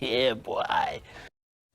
Yeah, boy.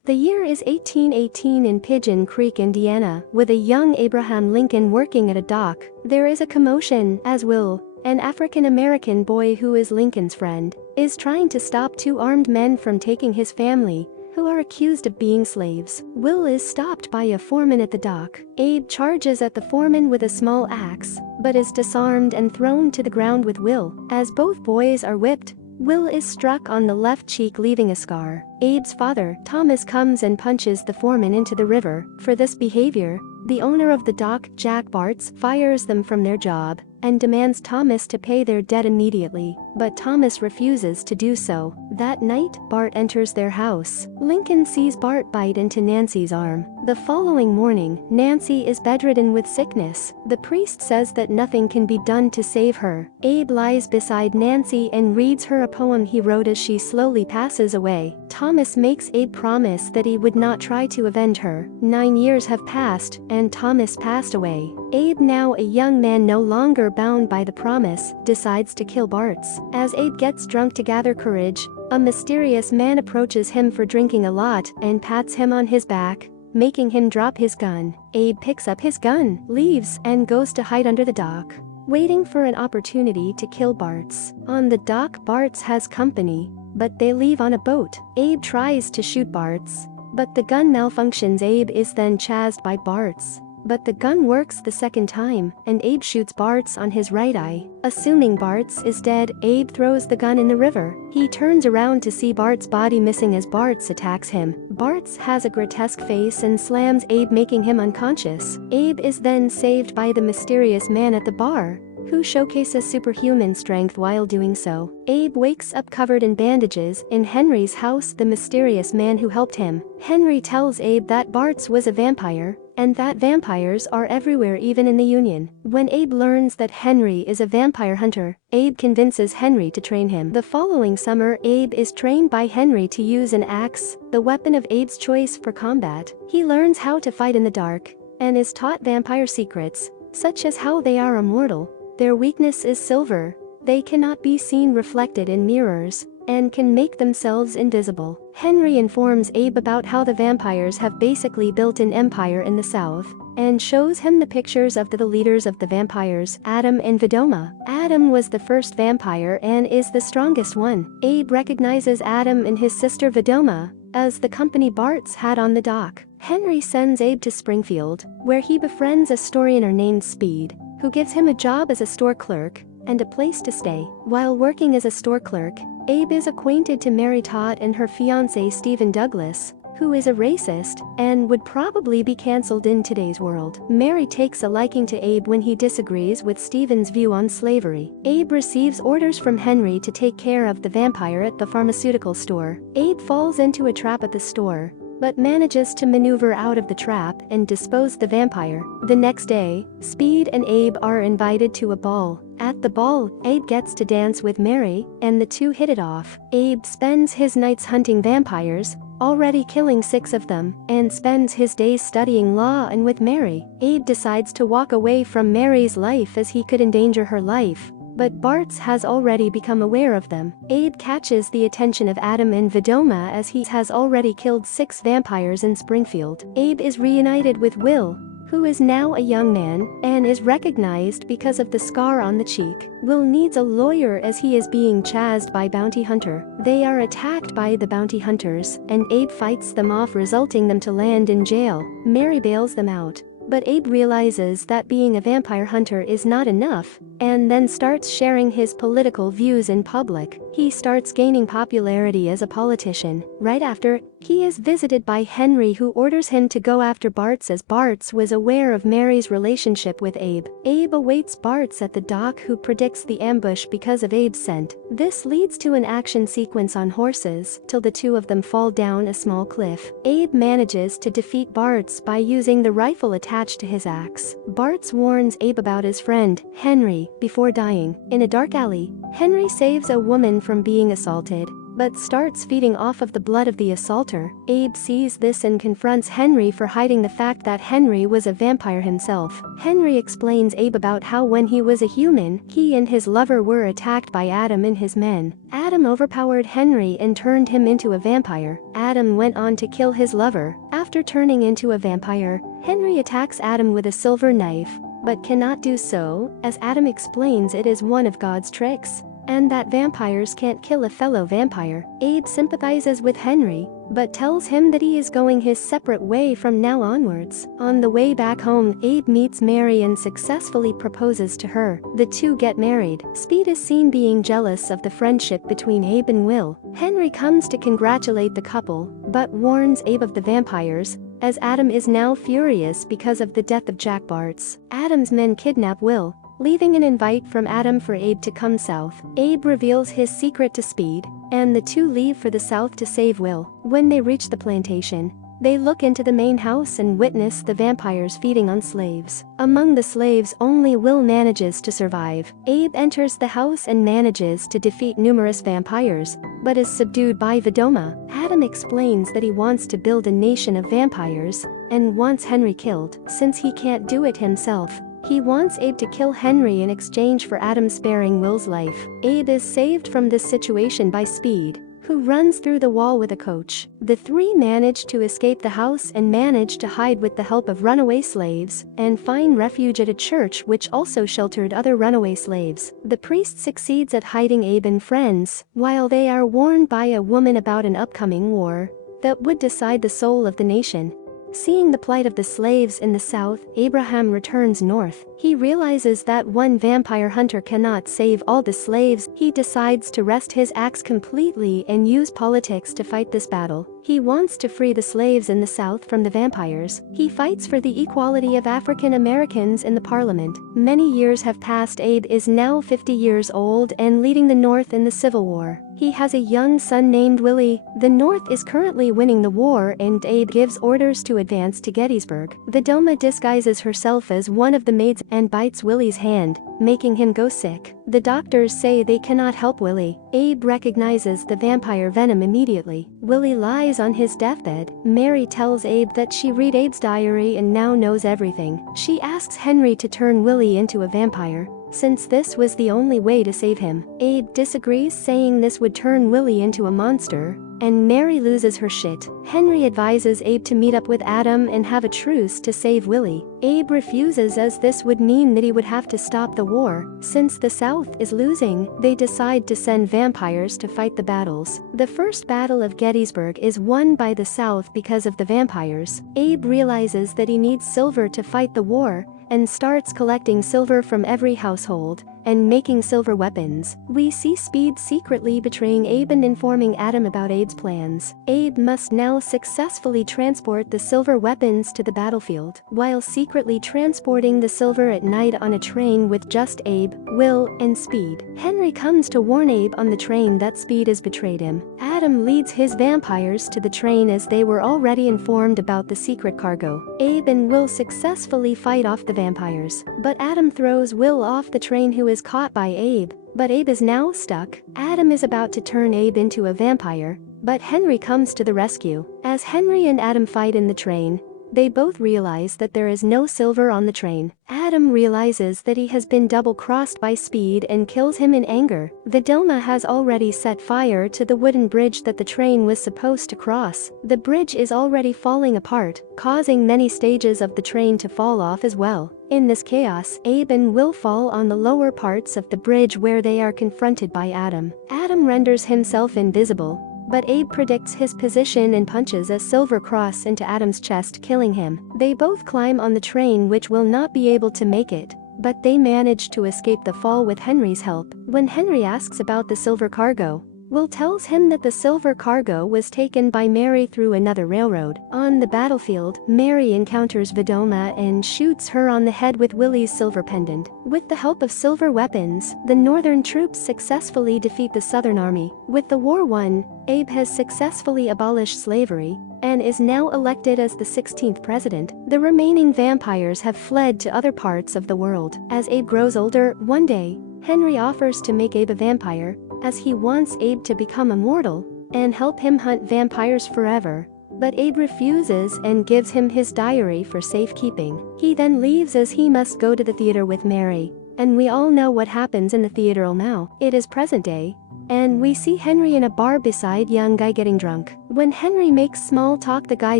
The year is 1818 in Pigeon Creek, Indiana. With a young Abraham Lincoln working at a dock, there is a commotion as Will, an African-American boy who is Lincoln's friend, is trying to stop two armed men from taking his family, who are accused of being slaves. Will is stopped by a foreman at the dock. Abe charges at the foreman with a small axe, but is disarmed and thrown to the ground with Will. As both boys are whipped, Will is struck on the left cheek, leaving a scar. Abe's father, Thomas, comes and punches the foreman into the river. For this behavior, the owner of the dock, Jack Bartz, fires them from their job and demands Thomas to pay their debt immediately, but Thomas refuses to do so. That night, Bart enters their house. Lincoln sees Bart bite into Nancy's arm. The following morning, Nancy is bedridden with sickness. The priest says that nothing can be done to save her. Abe lies beside Nancy and reads her a poem he wrote as she slowly passes away. Thomas makes Abe promise that he would not try to avenge her. 9 years have passed, and Thomas passed away. Abe, now a young man no longer bound by the promise, decides to kill Bartz. As Abe gets drunk to gather courage, a mysterious man approaches him for drinking a lot and pats him on his back, making him drop his gun. Abe picks up his gun, leaves, and goes to hide under the dock, waiting for an opportunity to kill Bartz. On the dock, Bartz has company, but they leave on a boat. Abe tries to shoot Bartz, but the gun malfunctions. Abe is then chased by Bartz, but the gun works the second time, and Abe shoots Bartz on his right eye. Assuming Bartz is dead, Abe throws the gun in the river. He turns around to see Bart's body missing as Bartz attacks him. Bartz has a grotesque face and slams Abe, making him unconscious. Abe is then saved by the mysterious man at the bar, who showcases superhuman strength while doing so. Abe wakes up covered in bandages in Henry's house. The mysterious man who helped him, Henry, tells Abe that Bartz was a vampire, and that vampires are everywhere, even in the Union. When Abe learns that Henry is a vampire hunter, Abe convinces Henry to train him. The following summer, Abe is trained by Henry to use an axe, the weapon of Abe's choice for combat. He learns how to fight in the dark, and is taught vampire secrets, such as how they are immortal, their weakness is silver, they cannot be seen reflected in mirrors, and can make themselves invisible. Henry informs Abe about how the vampires have basically built an empire in the South, and shows him the pictures of the leaders of the vampires, Adam and Vidoma. Adam was the first vampire and is the strongest one. Abe recognizes Adam and his sister Vidoma as the company Bartz had on the dock. Henry sends Abe to Springfield, where he befriends a store owner named Speed, who gives him a job as a store clerk and a place to stay. While working as a store clerk, Abe is acquainted to Mary Todd and her fiancé Stephen Douglas, who is a racist and would probably be cancelled in today's world. Mary takes a liking to Abe when he disagrees with Stephen's view on slavery. Abe receives orders from Henry to take care of the vampire at the pharmaceutical store. Abe falls into a trap at the store, but manages to maneuver out of the trap and dispose the vampire. The next day, Speed and Abe are invited to a ball. At the ball, Abe gets to dance with Mary, and the two hit it off. Abe spends his nights hunting vampires, already killing 6 of them, and spends his days studying law and with Mary. Abe decides to walk away from Mary's life as he could endanger her life, but Bartz has already become aware of them. Abe catches the attention of Adam and Vidoma as he has already killed 6 vampires in Springfield. Abe is reunited with Will, who is now a young man, and is recognized because of the scar on the cheek. Will needs a lawyer as he is being chased by bounty hunter. They are attacked by the bounty hunters, and Abe fights them off, resulting them to land in jail. Mary bails them out, but Abe realizes that being a vampire hunter is not enough, and then starts sharing his political views in public. He starts gaining popularity as a politician. Right after, he is visited by Henry, who orders him to go after Bartz as Bartz was aware of Mary's relationship with Abe. Abe awaits Bartz at the dock, who predicts the ambush because of Abe's scent. This leads to an action sequence on horses, till the two of them fall down a small cliff. Abe manages to defeat Bartz by using the rifle attached to his axe. Bartz warns Abe about his friend, Henry, before dying. In a dark alley, Henry saves a woman from being assaulted, but starts feeding off of the blood of the assaulter. Abe sees this and confronts Henry for hiding the fact that Henry was a vampire himself. Henry explains Abe about how when he was a human, he and his lover were attacked by Adam and his men. Adam overpowered Henry and turned him into a vampire. Adam went on to kill his lover. After turning into a vampire, Henry attacks Adam with a silver knife, but cannot do so, as Adam explains it is one of God's tricks, and that vampires can't kill a fellow vampire. Abe sympathizes with Henry, but tells him that he is going his separate way from now onwards. On the way back home, Abe meets Mary and successfully proposes to her. The two get married. Speed is seen being jealous of the friendship between Abe and Will. Henry comes to congratulate the couple, but warns Abe of the vampires, as Adam is now furious because of the death of Jack Bartz. Adam's men kidnap Will, leaving an invite from Adam for Abe to come south. Abe reveals his secret to Speed, and the two leave for the south to save Will. When they reach the plantation, they look into the main house and witness the vampires feeding on slaves. Among the slaves, only Will manages to survive. Abe enters the house and manages to defeat numerous vampires, but is subdued by Vedoma. Adam explains that he wants to build a nation of vampires, and wants Henry killed. Since he can't do it himself, he wants Abe to kill Henry in exchange for Adam sparing Will's life. Abe is saved from this situation by Speed, who runs through the wall with a coach. The three manage to escape the house and manage to hide with the help of runaway slaves, and find refuge at a church which also sheltered other runaway slaves. The priest succeeds at hiding Abe and friends, while they are warned by a woman about an upcoming war that would decide the soul of the nation. Seeing the plight of the slaves in the south, Abraham returns north. He realizes that one vampire hunter cannot save all the slaves. He decides to rest his axe completely and use politics to fight this battle. He wants to free the slaves in the south from the vampires. He fights for the equality of African Americans in the parliament. Many years have passed. Abe is now 50 years old and leading the North in the Civil War. He has a young son named Willie. The North is currently winning the war and Abe gives orders to advance to Gettysburg. Vedoma disguises herself as one of the maids and bites Willie's hand, making him go sick. The doctors say they cannot help Willie. Abe recognizes the vampire venom immediately. Willie lies on his deathbed. Mary tells Abe that she read Abe's diary and now knows everything. She asks Henry to turn Willie into a vampire, since this was the only way to save him. Abe disagrees, saying this would turn Willie into a monster, and Mary loses her shit. Henry advises Abe to meet up with Adam and have a truce to save Willie. Abe refuses, as this would mean that he would have to stop the war. Since the South is losing, they decide to send vampires to fight the battles. The first battle of Gettysburg is won by the South because of the vampires. Abe realizes that he needs silver to fight the war, and starts collecting silver from every household, and making silver weapons. We see Speed secretly betraying Abe and informing Adam about Abe's plans. Abe must now successfully transport the silver weapons to the battlefield. While secretly transporting the silver at night on a train with just Abe, Will, and Speed, Henry comes to warn Abe on the train that Speed has betrayed him. Adam leads his vampires to the train as they were already informed about the secret cargo. Abe and Will successfully fight off the vampires, but Adam throws Will off the train, who is caught by Abe, but Abe is now stuck. Adam is about to turn Abe into a vampire, but Henry comes to the rescue. As Henry and Adam fight in the train, they both realize that there is no silver on the train. Adam realizes that he has been double-crossed by Speed and kills him in anger. Vedoma has already set fire to the wooden bridge that the train was supposed to cross. The bridge is already falling apart, causing many stages of the train to fall off as well. In this chaos, Abe and Will fall on the lower parts of the bridge where they are confronted by Adam. Adam renders himself invisible, but Abe predicts his position and punches a silver cross into Adam's chest, killing him. They both climb on the train, which will not be able to make it, but they manage to escape the fall with Henry's help. When Henry asks about the silver cargo, Will tells him that the silver cargo was taken by Mary through another railroad. On the battlefield, Mary encounters Vedoma and shoots her on the head with Willie's silver pendant. With the help of silver weapons, the northern troops successfully defeat the southern army. With the war won, Abe has successfully abolished slavery and is now elected as the 16th president. The remaining vampires have fled to other parts of the world. As Abe grows older, one day, Henry offers to make Abe a vampire, as he wants Abe to become immortal and help him hunt vampires forever. But Abe refuses and gives him his diary for safekeeping. He then leaves as he must go to the theater with Mary. And we all know what happens in the theater now. It is present day. And we see Henry in a bar beside young guy getting drunk. When Henry makes small talk, the guy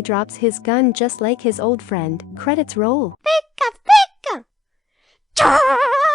drops his gun just like his old friend. Credits roll. Pika, pika.